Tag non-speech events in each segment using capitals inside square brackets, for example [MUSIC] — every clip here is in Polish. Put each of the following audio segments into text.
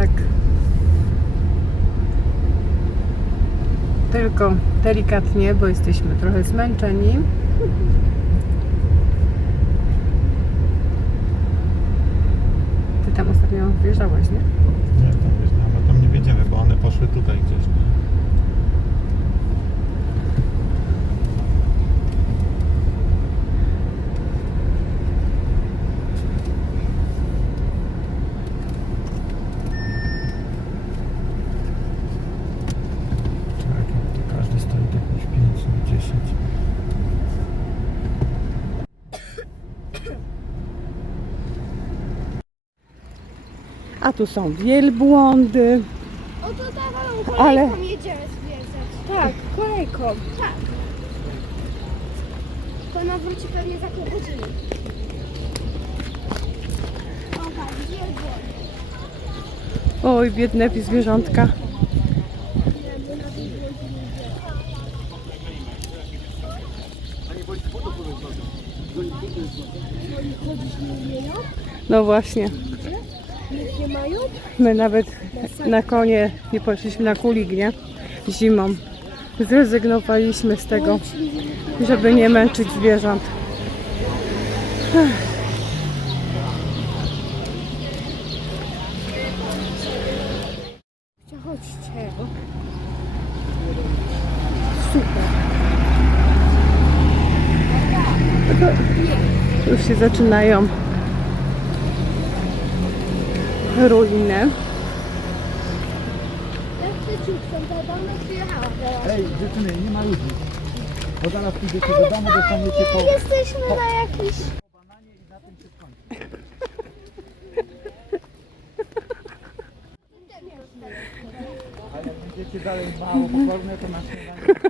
tak tylko delikatnie, bo jesteśmy trochę zmęczeni. Ty tam ostatnio wjeżdżałeś, nie? Nie, tam ale tam nie wiedziemy, bo one poszły tutaj gdzieś. Nie? Tak, to każdy stoi jakieś 5 na 10. A tu są wielbłądy. O to dawałam Ale- kolejką jedziemy zwiedzać. Tak, kolejką. Tak. To ona wróci pewnie za pół godziny. O tak. Oj, biedne zwierzątka. Ile my na wielbłądzie nie idziemy. Oni chodzić nie umieją? No właśnie. Nikt nie mają? My nawet na konie nie poszliśmy na kulig, nie? Zimą. Zrezygnowaliśmy z tego, żeby nie męczyć zwierząt. Chodźcie. Super. Już się zaczynają ruiny. Ej, dziewczyny, nie ma ludzi. Bo zaraz pójdziecie do domu, dostaniecie po... Jesteśmy na jakiś... Ale [LAUGHS] jak będziecie dalej mało pokorne, to na śniadanie...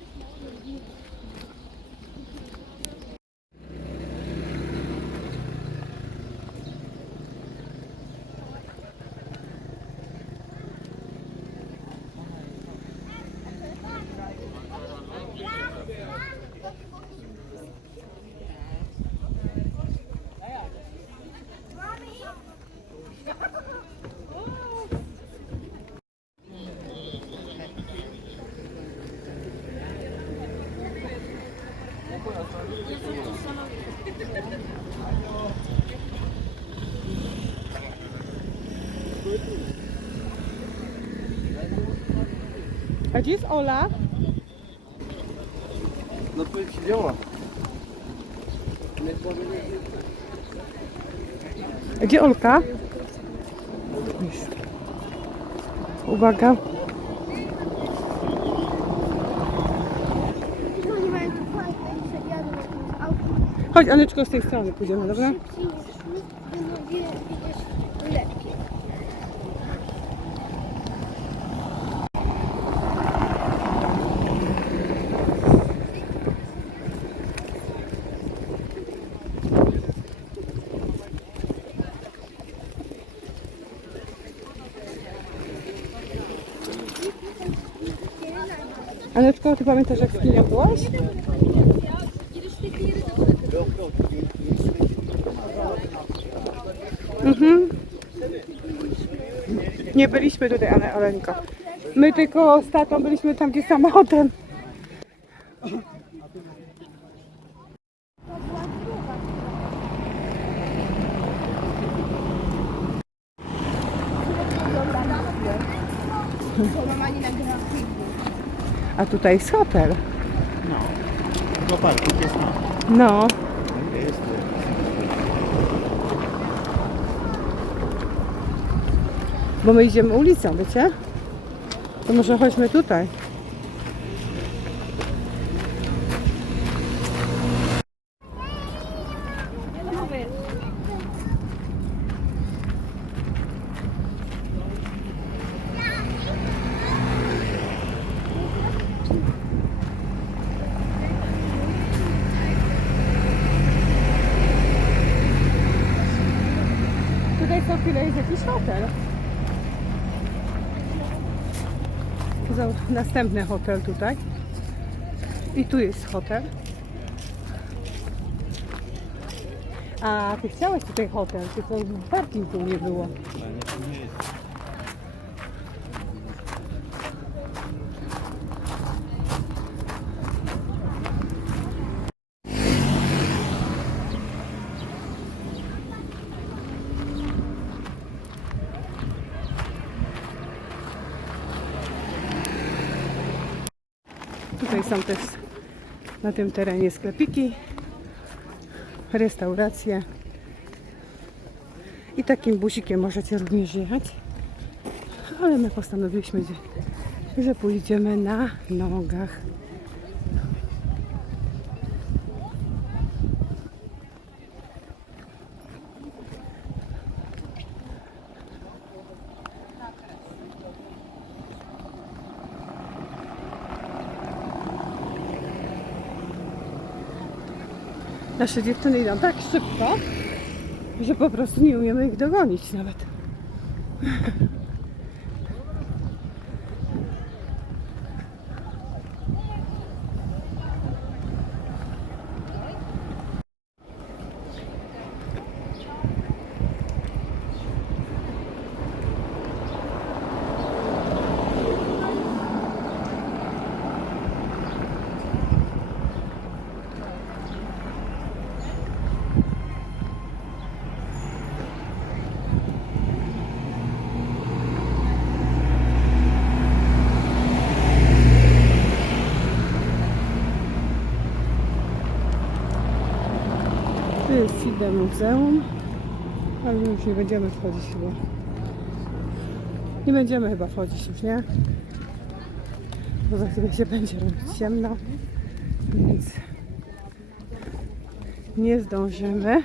A gdzie jest Ola? No to ci działa. A Gdzie Olka? Uwaga. Tu. Chodź Aneczko z tej strony pójdziemy, dobra? Szybciej Aneczko, ty pamiętasz jak z Kinią byłaś? Mhm. Nie byliśmy tutaj, Ane, Aleńko. My tylko z tatą byliśmy tam, gdzie samochodem. Bo mama nie nagra filmu. A tutaj jest hotel. No. Do parku jest na... No. Jest. Bo my idziemy ulicą, wiecie? To może chodźmy tutaj. Następny hotel tutaj. I tu jest hotel. A ty chciałeś tutaj hotel, tylko parkingu nie było. Tutaj są też na tym terenie sklepiki, restauracje. I takim busikiem możecie również jechać. Ale my postanowiliśmy, że- pójdziemy na nogach. Nasze dziewczyny idą tak szybko, że po prostu nie umiemy ich dogonić nawet. Tu jest Fide Muzeum, ale już nie będziemy wchodzić chyba. Nie będziemy chyba wchodzić już, nie? Bo za chwilę się będzie robić ciemno, więc nie zdążymy.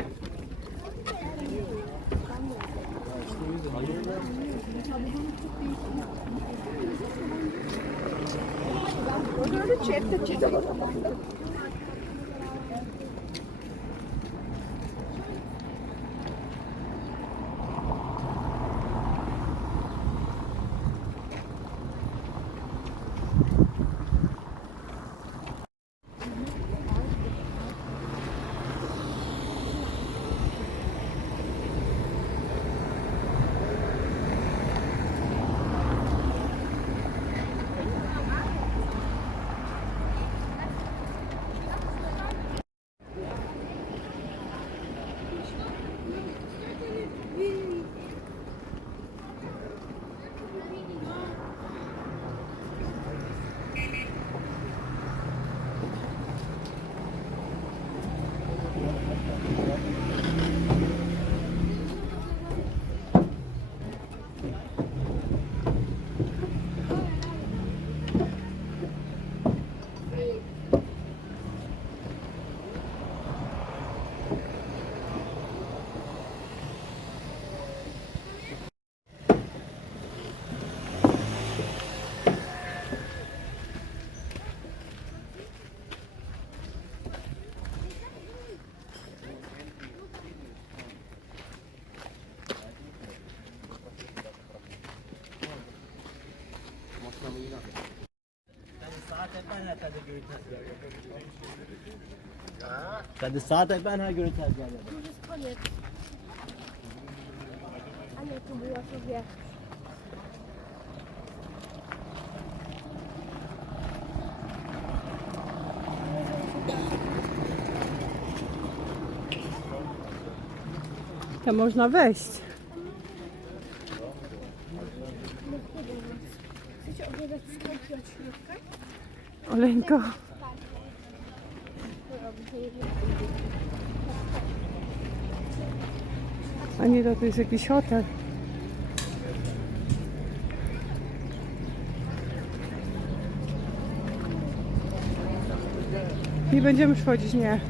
Wtedy saate ben her göre tercih ederim. Już jest koniec. A nie, tu była sobie. Tam można wejść. Oleńko. A nie, to, jest jakiś hotel. Nie będziemy wchodzić, nie.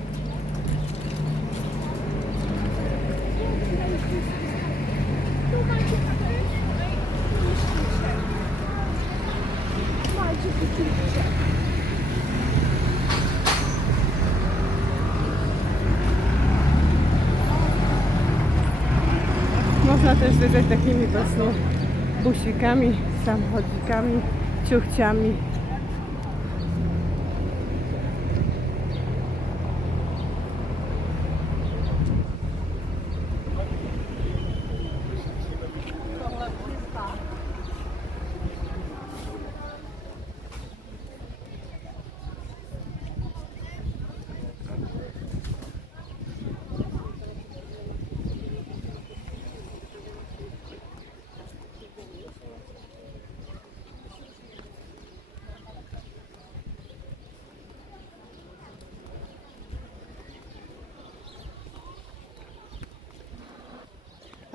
Tu macie Macie kupicie. Może Można też zwiedzać takimi po prostu busikami, samochodzikami, ciuchciami.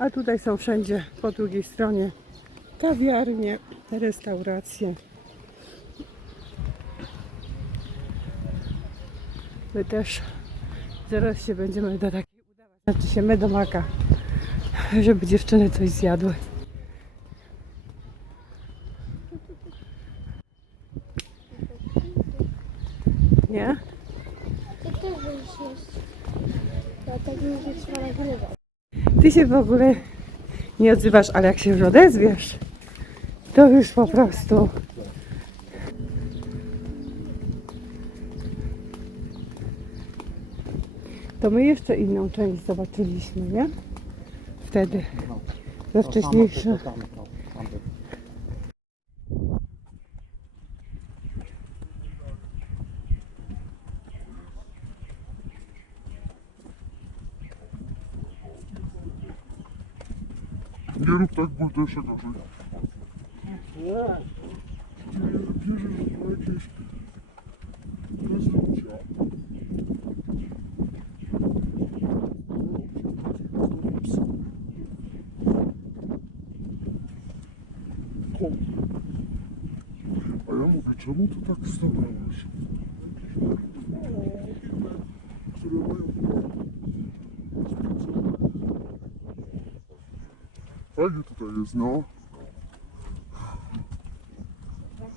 A tutaj są wszędzie po drugiej stronie kawiarnie, restauracje. My też zaraz się będziemy do takiej udawać. Znaczy się my do maka, żeby dziewczyny coś zjadły. Nie? To też będziesz jeść. Ja tak nie trzeba nagrywać. Ty się w ogóle nie odzywasz, ale jak się już odezwiesz, to już po prostu. To my jeszcze inną część zobaczyliśmy, nie? Wtedy. We wcześniejsze. Nie rób tak, bo to się gorzej. Nie, bierzesz tu jakieś bez lucia. Kom. A ja mówię, czemu to tak zabrałaś? Które mają Fajnie tutaj jest, no.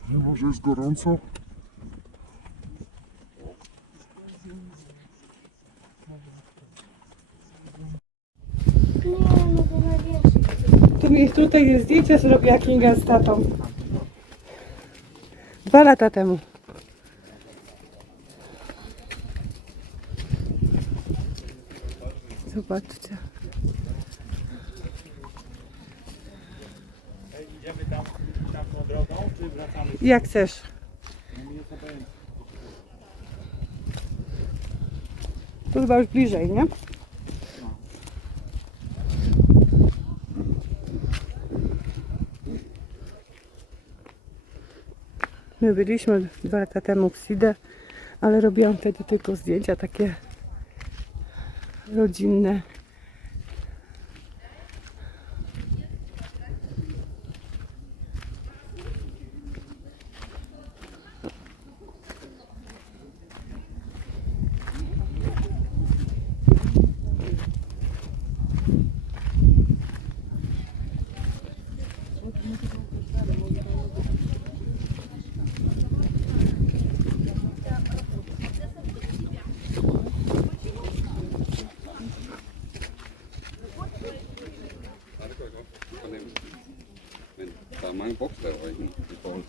Mimo, że jest gorąco. Tu mi tutaj jest zdjęcie zrobiła Kinga z tatą. Dwa lata temu. Zobaczcie. Idziemy tam, tam tą drogą, czy wracamy? Jak chcesz. Tu chyba już bliżej, nie? My byliśmy dwa lata temu w Side, ale robiłam wtedy tylko zdjęcia takie rodzinne. meinen Box erreichen. Ich bei uns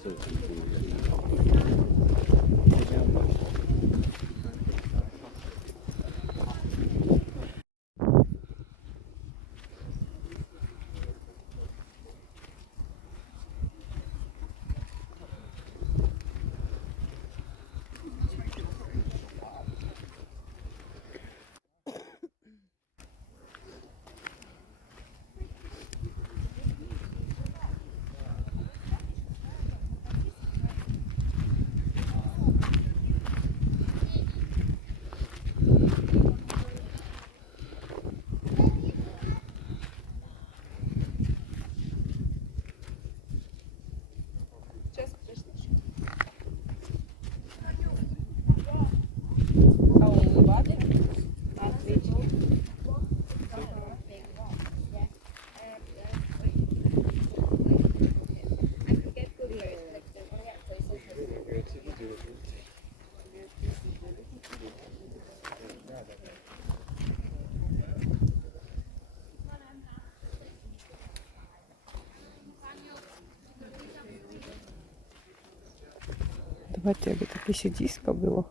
Zobaczcie, jakby takie siedzisko było.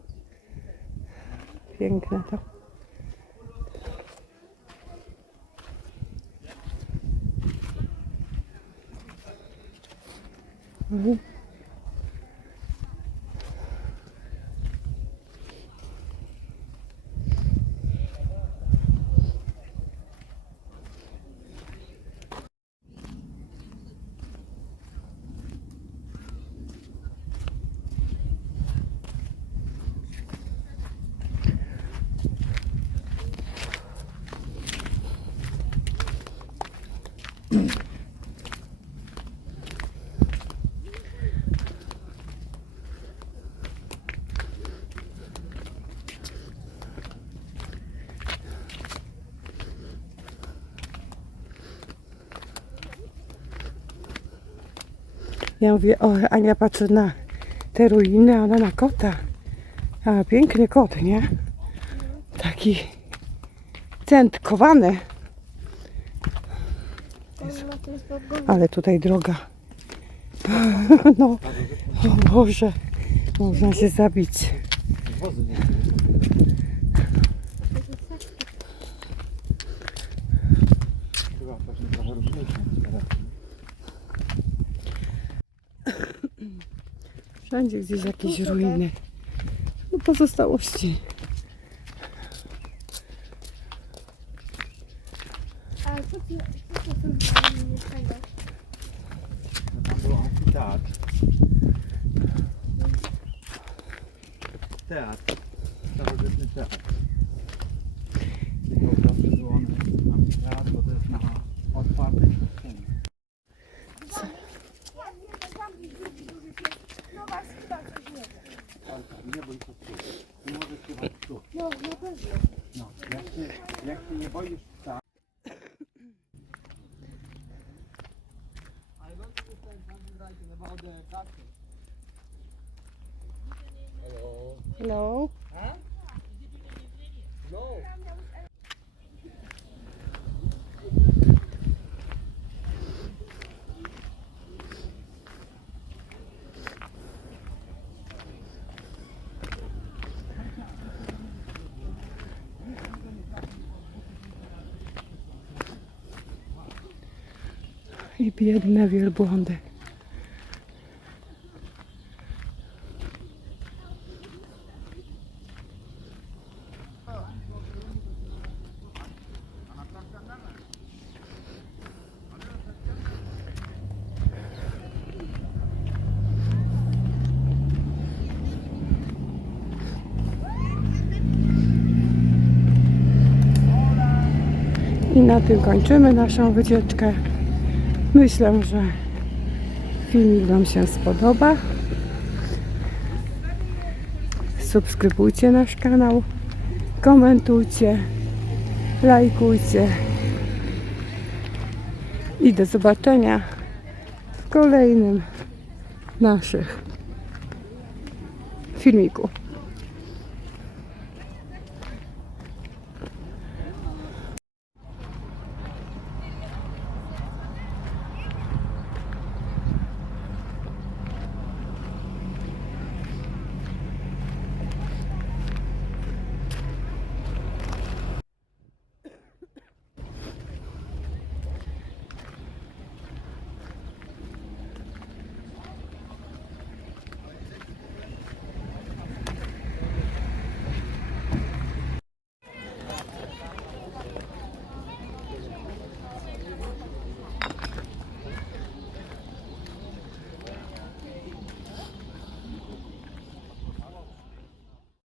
Piękne to. Mhm. Ja mówię, o, Ania patrzy na te ruiny, a ona na kota. A piękny kot, nie? Taki centkowany, zbogowany. ale tutaj droga. [LAUGHS] No, o Boże, można się zabić. Wozy nie Chyba właśnie trochę różniejsze. Wszędzie gdzieś jakieś ruiny. No, pozostałości. A co ty, co to są za mieszkania? Tam był amfiteatr. Teatr. Starożytny teatr. Tylko zaprzyzwolony amfiteatr, bo to jest na otwartej Nie możesz bać tu. No, na pewno. No, jak się, jak się nie boisz tak. Hello. I biedne wielbłądy. I na tym kończymy naszą wycieczkę. Myślę, że filmik Wam się spodoba. Subskrybujcie nasz kanał, komentujcie, lajkujcie. I do zobaczenia w kolejnym naszych filmiku.